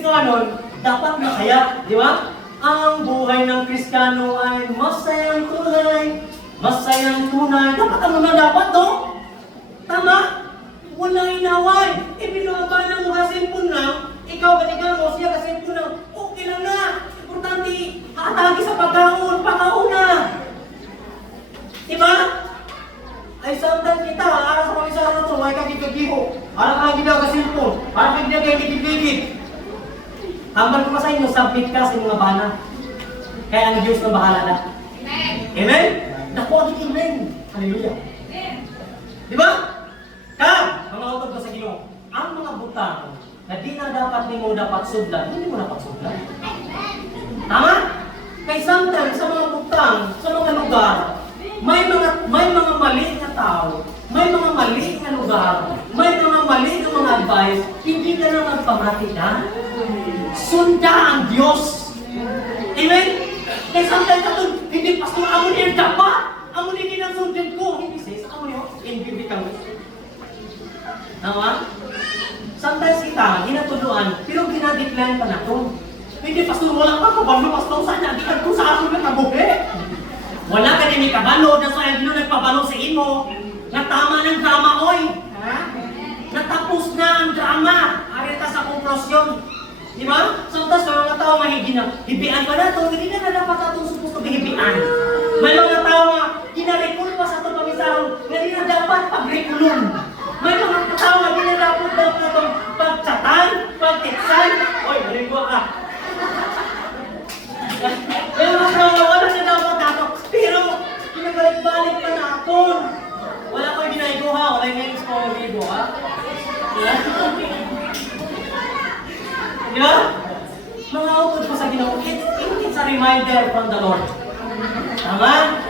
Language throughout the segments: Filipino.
Kristiyanon, dapat masaya, di ba? Ang buhay ng Kristiyano ay masayang tunay, masayang tunay. Dapat ano na dapat, no? Tama? Walang inaway. Ibinabana mo kasi po na, ikaw mo, siya kasi po na, okay lang na. Importante, haatagi sa pagkaon, pagkauna. Diba? Ay sometimes kita, ara sa mga isa na ito, may kagigagiro. Ara ka gina kasilpon, ara ka gina kagigigigig. Hambal ko pa sa inyo, submit ka sa mga bana. Kaya ang Diyos na bahala na. Amen? Amen? Naku, ang amen. Hallelujah. Amen. Diba? Mga utod ko sa Ginoo, ang mga butang na di na dapat ni mo dapat sudlan, hindi mo dapat sudlan. Tama? Kaya sometimes sa mga butang, sa mga lugar, may mga mali na tao, may mga mali na lugar, may mga mali na mga advice, hindi ka na magpamati na. Sunda ang Diyos. Amen? Kaya sometimes ito, hindi pastor, amo niya dapat, amo niya kinasundin ko. Hindi sis, amo niya, hindi kang tama? Sometimes kita, ginatuluan, pero ginadecline pa na ito. Hindi, pastor, wala ka kabalo, pastor, saan niya? Di ka ito sa aso na kabuhi. Wala ka din may kabalo, na sa Dino nagpabalo sa imo. Natama ng drama, oy. Ha? Natapos na ang drama. Arita sa konklosyon. Di ba? Sometimes, may mga tao mahigin na, hibian pa na ito, hindi na dapat itong supposed to be hibian. May mga tao nga, kinarekul pa sa itong pamisahon, hindi na dapat pagrekulon. May mga tao nga, hindi na dapat itong pagtsatan, pagteksan. Oy, maligwa ka. May mga tao nga, wala na dapat dato. Pero, pinagalik-balik pa natin. Wala ko yung ginaigo ha, wala yung ngayon ko yung ginaigo ha. Di ba? Mga utod ko sa Ginoo, it's a reminder from the Lord. Tama?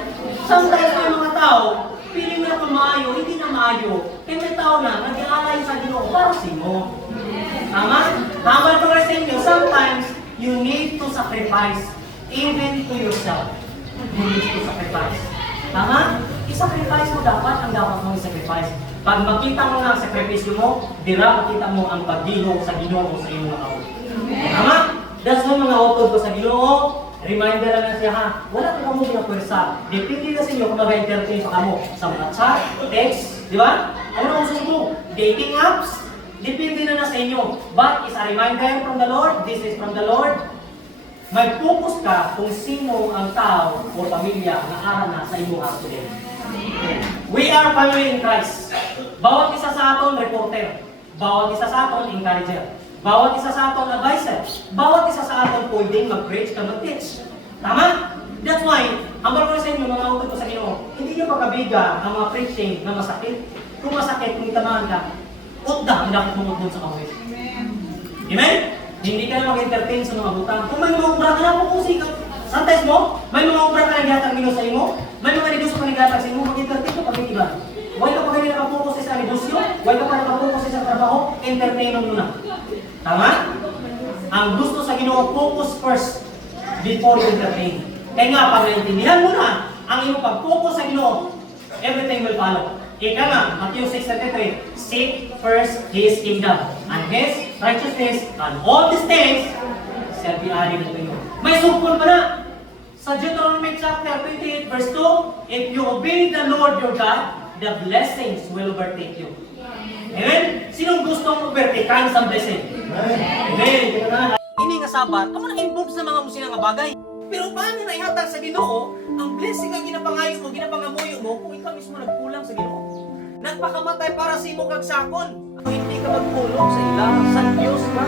Sometimes may mga tao, feeling na kumayo, hindi na mayo. Kaya may tao na, nag-aalay sa Ginoo para sa mo. Tama? Tama ito rin sa inyo, sometimes, you need to sacrifice even to yourself. You need to sacrifice. Tama? I-sacrifice mo dapat ang dapat mong i-sacrifice. Pag makita mo na ang sakripisyo mo, dira makita mo ang pagdiho sa Ginoo sa iyong mga tao. Tama? That's why mga utod ko sa Ginoo, reminder lang na siya ha, wala ko kamo pinapwersa. Depende na sa inyo kung mag-entertain pa kamo sa mga chat, text, di ba? Ano ang gusto mo? Dating apps? Depende na sa inyo. But is a reminder from the Lord, this is from the Lord. Mag-focus ka kung sino ang tao o pamilya na ara na sa iyong heart today. We are family in Christ. Bawat isa sa aton, reporter. Bawat isa sa aton, encourager. Bawat isa sa aton, advisor. Bawat isa sa aton, pwedeng mag-preach ka mag-teach. Tama? That's why, ang barko sa inyo, mga utod ko sa Ginoo, hindi nyo pagkabiga ang mga preaching na masakit. Kung masakit, kung itamaan ka, utda ang dapat mong sa kawin. Amen? Hindi ka na mag-entertain sa mga butang. Kung may mga obra ka na, pupusin ka. Sometimes mo, may mga obra ka na naghatang Ginoo sa imo, may mga negosyo ka naghatang sa imo, mag-entertain ka pag-iba. Huwag ka pa ganyan nakapokus sa negosyo, huwag ka pa nakapokus sa trabaho, entertain mo muna. Tama? Ang gusto sa Ginoo, focus first before you entertain. Kaya nga, pag naintindihan mo na ang iyong pag-focus sa Ginoo, everything will follow. Ika nga, Matthew 6:33, seek first His kingdom and His righteousness, and all these things shall be added unto you. May sungkol pa na. Sa Deuteronomy chapter 28 verse 2, if you obey the Lord your God, the blessings will overtake you. Amen? Sinong gustong overtakean sa blessing? Amen. Ini nga sabat, amo nang involved sa mga musina nga bagay. Pero paano na ihatag sa Ginoo ang blessing ang ginapangayo mo, ginapangamuyo mo kung ikaw mismo nagkulang sa Ginoo? Nagpakamatay para sa imo kag sakon. Hindi ka magpulong sa ila, sa Dios ka.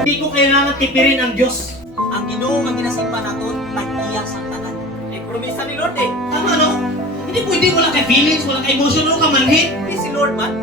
Hindi ko kailangan tipirin ang Dios. Ang Ginoo nga ginasimba naton, tag-iya sa tanan. Ay promesa ni Lord eh. Tama no? Hindi pwede wala kay feelings, wala kay emotion, wala ka manhid. Si Lord man,